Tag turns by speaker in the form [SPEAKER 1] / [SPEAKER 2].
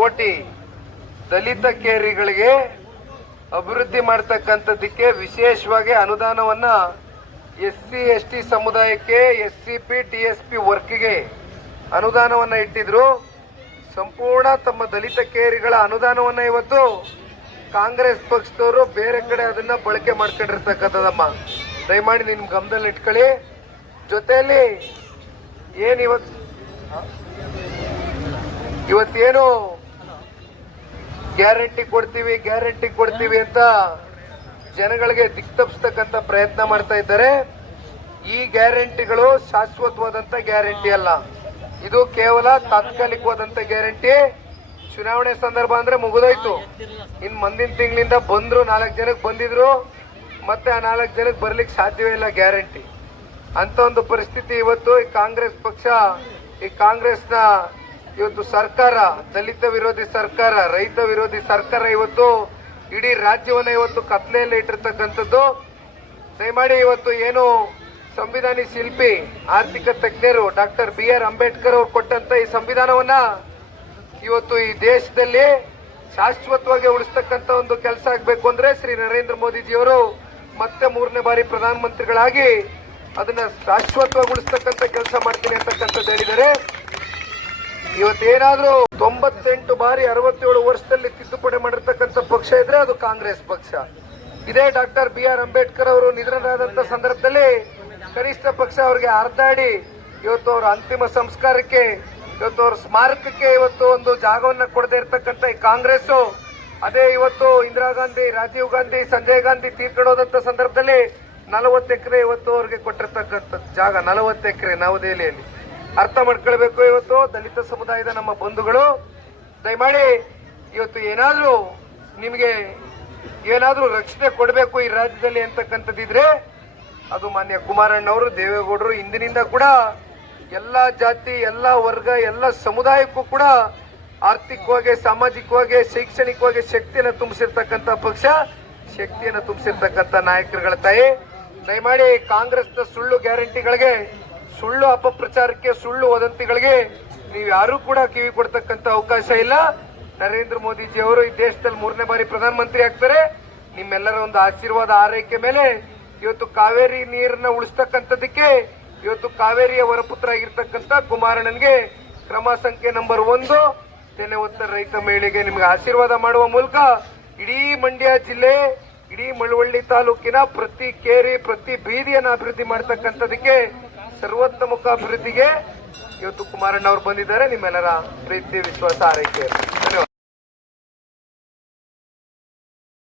[SPEAKER 1] ಕೋಟಿ ದಲಿತ ಕೇರಿಗಳಿಗೆ ಅಭಿವೃದ್ಧಿ ಮಾಡ್ತಕ್ಕಂಥದ್ದಕ್ಕೆ ವಿಶೇಷವಾಗಿ ಅನುದಾನವನ್ನ ಎಸ್ ಸಿ ಎಸ್ ಟಿ ಸಮುದಾಯಕ್ಕೆ S C P T S P ವರ್ಕ್ಗೆ ಅನುದಾನವನ್ನ ಇಟ್ಟಿದ್ರು. ಸಂಪೂರ್ಣ ತಮ್ಮ ದಲಿತ ಕೇರಿಗಳ ಅನುದಾನವನ್ನ ಇವತ್ತು ಕಾಂಗ್ರೆಸ್ ಪಕ್ಷದವರು ಬೇರೆ ಕಡೆ ಅದನ್ನ ಬಳಕೆ ಮಾಡ್ಕೊಂಡಿರ್ತಕ್ಕಂಥದ್ದಮ್ಮ. ದಯಮಾಡಿ ನಿಮ್ ಗಮನದಲ್ಲಿ ಇಟ್ಕೊಳ್ಳಿ. ಜೊತೆಯಲ್ಲಿ ಏನಿವತ್ತು ಇವತ್ತು ಇವತ್ತೇನು ಗ್ಯಾರಂಟಿ ಕೊಡ್ತೀವಿ ಗ್ಯಾರಂಟಿ ಕೊಡ್ತೀವಿ ಅಂತ ಜನಗಳಿಗೆ ದಿಕ್ತಪ್ಸ್ತಕ್ಕಂತ ಪ್ರಯತ್ನ ಮಾಡ್ತಾ ಇದ್ದಾರೆ. ಈ ಗ್ಯಾರಂಟಿಗಳು ಶಾಶ್ವತವಾದಂತ ಗ್ಯಾರಂಟಿ ಅಲ್ಲ. ಇದು ಕೇವಲ ತಾತ್ಕಾಲಿಕವಾದಂಥ ಗ್ಯಾರಂಟಿ. ಚುನಾವಣೆ ಸಂದರ್ಭ ಅಂದ್ರೆ ಮುಗಿದೋಯ್ತು. ಇನ್ ಮುಂದಿನ ತಿಂಗಳಿಂದ ಬಂದ್ರು ನಾಲ್ಕು ಜನಕ್ಕೆ ಬಂದಿದ್ರು, ಮತ್ತೆ ಆ ನಾಲ್ಕು ಜನಕ್ಕೆ ಬರ್ಲಿಕ್ಕೆ ಸಾಧ್ಯವೇ ಇಲ್ಲ ಗ್ಯಾರಂಟಿ. ಅಂತ ಒಂದು ಪರಿಸ್ಥಿತಿ ಇವತ್ತು ಈ ಕಾಂಗ್ರೆಸ್ ಪಕ್ಷ, ಈ ಕಾಂಗ್ರೆಸ್ನ ಇವತ್ತು ಸರ್ಕಾರ, ದಲಿತ ವಿರೋಧಿ ಸರ್ಕಾರ, ರೈತ ವಿರೋಧಿ ಸರ್ಕಾರ ಇವತ್ತು ಇಡೀ ರಾಜ್ಯವನ್ನ ಇವತ್ತು ಕತ್ಲೆಯಲ್ಲಿ ಇಟ್ಟಿರ್ತಕ್ಕಂಥದ್ದು. ದಯಮಾಡಿ ಇವತ್ತು ಏನು ಸಂವಿಧಾನಿ ಶಿಲ್ಪಿ, ಆರ್ಥಿಕ ತಜ್ಞರು ಡಾಕ್ಟರ್ ಬಿ ಆರ್ ಅಂಬೇಡ್ಕರ್ ಅವರು ಕೊಟ್ಟಂತ ಈ ಸಂವಿಧಾನವನ್ನ ಇವತ್ತು ಈ ದೇಶದಲ್ಲಿ ಶಾಶ್ವತವಾಗಿ ಉಳಿಸ್ತಕ್ಕಂತ ಒಂದು ಕೆಲಸ ಆಗ್ಬೇಕು ಅಂದ್ರೆ ಶ್ರೀ ನರೇಂದ್ರ ಮೋದಿಜಿಯವರು ಮತ್ತೆ ಮೂರನೇ ಬಾರಿ ಪ್ರಧಾನಮಂತ್ರಿಗಳಾಗಿ ಅದನ್ನ ಶಾಶ್ವತವಾಗಿ ಉಳಿಸ್ತಕ್ಕಂತ ಕೆಲಸ ಮಾಡ್ತೀನಿ ಅಂತಕ್ಕಂಥದ್ದು ಹೇಳಿದ್ದಾರೆ. ಇವತ್ತೇನಾದ್ರೂ ತೊಂಬತ್ತೆಂಟು ಬಾರಿ ಅರವತ್ತೇಳು ವರ್ಷದಲ್ಲಿ ತಿದ್ದುಪಡಿ ಮಾಡಿರ್ತಕ್ಕಂಥ ಪಕ್ಷ ಇದ್ರೆ ಅದು ಕಾಂಗ್ರೆಸ್ ಪಕ್ಷ. ಇದೇ ಡಾಕ್ಟರ್ ಬಿ ಆರ್ ಅಂಬೇಡ್ಕರ್ ಅವರು ನಿಧನರಾದಂತ ಸಂದರ್ಭದಲ್ಲಿ ಕನಿಷ್ಠ ಪಕ್ಷ ಅವರಿಗೆ ಅಡಿ ಇವತ್ತು ಅವರ ಅಂತಿಮ ಸಂಸ್ಕಾರಕ್ಕೆ, ಇವತ್ತು ಅವ್ರ ಸ್ಮಾರಕಕ್ಕೆ ಇವತ್ತು ಒಂದು ಜಾಗವನ್ನ ಕೊಡದೇ ಇರತಕ್ಕಂಥ ಈ ಕಾಂಗ್ರೆಸ್ ಅದೇ ಇವತ್ತು ಇಂದಿರಾ ಗಾಂಧಿ, ರಾಜೀವ್ ಗಾಂಧಿ, ಸಂಜಯ್ ಗಾಂಧಿ ತೀರ್ಕೊಂಡೋದಂತ ಸಂದರ್ಭದಲ್ಲಿ ನಲವತ್ತು ಎಕರೆ ಇವತ್ತು ಅವ್ರಿಗೆ ಕೊಟ್ಟಿರ್ತಕ್ಕಂಥ ಜಾಗ, ನಲವತ್ತು ಎಕರೆ ನವದೆಹಲಿಯಲ್ಲಿ. ಅರ್ಥ ಮಾಡ್ಕೊಳ್ಬೇಕು ಇವತ್ತು. ದಲಿತ ಸಮುದಾಯದ ನಮ್ಮ ಬಂಧುಗಳು, ದಯಮಾಡಿ ಇವತ್ತು ಏನಾದರೂ ನಿಮಗೆ ಏನಾದರೂ ರಕ್ಷಣೆ ಕೊಡಬೇಕು ಈ ರಾಜ್ಯದಲ್ಲಿ ಅಂತಕ್ಕಂಥದ್ದಿದ್ರೆ, ಅದು ಮಾನ್ಯ ಕುಮಾರಣ್ಣವರು, ದೇವೇಗೌಡರು ಇಂದಿನಿಂದ ಕೂಡ ಎಲ್ಲ ಜಾತಿ, ಎಲ್ಲ ವರ್ಗ, ಎಲ್ಲ ಸಮುದಾಯಕ್ಕೂ ಕೂಡ ಆರ್ಥಿಕವಾಗಿ, ಸಾಮಾಜಿಕವಾಗಿ, ಶೈಕ್ಷಣಿಕವಾಗಿ ಶಕ್ತಿಯನ್ನು ತುಂಬಿಸಿರ್ತಕ್ಕಂಥ ಪಕ್ಷ, ಶಕ್ತಿಯನ್ನು ತುಂಬಿಸಿರ್ತಕ್ಕಂಥ ನಾಯಕರುಗಳ ತಾಯಿ. ದಯಮಾಡಿ ಕಾಂಗ್ರೆಸ್ನ ಸುಳ್ಳು ಗ್ಯಾರಂಟಿಗಳಿಗೆ ಸುಳ್ಳು ಅಪಪ್ರಚಾರಕ್ಕೆ ಸುಳ್ಳು ವದಂತಿಗಳಿಗೆ ನೀವು ಯಾರೂ ಕೂಡ ಕಿವಿ ಕೊಡ್ತಕ್ಕಂತ ಅವಕಾಶ ಇಲ್ಲ. ನರೇಂದ್ರ ಮೋದಿಜಿ ಅವರು ಈ ದೇಶದಲ್ಲಿ ಮೂರನೇ ಬಾರಿ ಪ್ರಧಾನಮಂತ್ರಿ ಆಗ್ತಾರೆ. ನಿಮ್ಮೆಲ್ಲರ ಒಂದು ಆಶೀರ್ವಾದ ಆರೈಕೆ ಮೇಲೆ ಇವತ್ತು ಕಾವೇರಿ ನೀರನ್ನ ಉಳಿಸ್ತಕ್ಕಂಥದ್ದಕ್ಕೆ ಇವತ್ತು ಕಾವೇರಿಯ ವರಪುತ್ರ ಆಗಿರ್ತಕ್ಕಂಥ ಕುಮಾರಣ್ಣನ್ಗೆ ಕ್ರಮ ಸಂಖ್ಯೆ ನಂಬರ್ ಒಂದು ತೆನೆ ಉತ್ತರ ರೈತ ಮಹಿಳೆಗೆ ನಿಮ್ಗೆ ಆಶೀರ್ವಾದ ಮಾಡುವ ಮೂಲಕ ಇಡೀ ಮಂಡ್ಯ ಜಿಲ್ಲೆ, ಇಡೀ ಮಳವಳ್ಳಿ ತಾಲೂಕಿನ ಪ್ರತಿ ಕೇರಿ, ಪ್ರತಿ ಬೀದಿಯನ್ನು ಅಭಿವೃದ್ಧಿ ಮಾಡ್ತಕ್ಕಂಥದಕ್ಕೆ ಸರ್ವೋತ್ತಮುಖ ಅಭಿವೃದ್ಧಿಗೆ ಇವತ್ತು ಕುಮಾರಣ್ಣ ಅವರು ಬಂದಿದ್ದಾರೆ. ನಿಮ್ಮೆಲ್ಲರ ಪ್ರೀತಿ ವಿಶ್ವಾಸ ಆರೈಕೆ.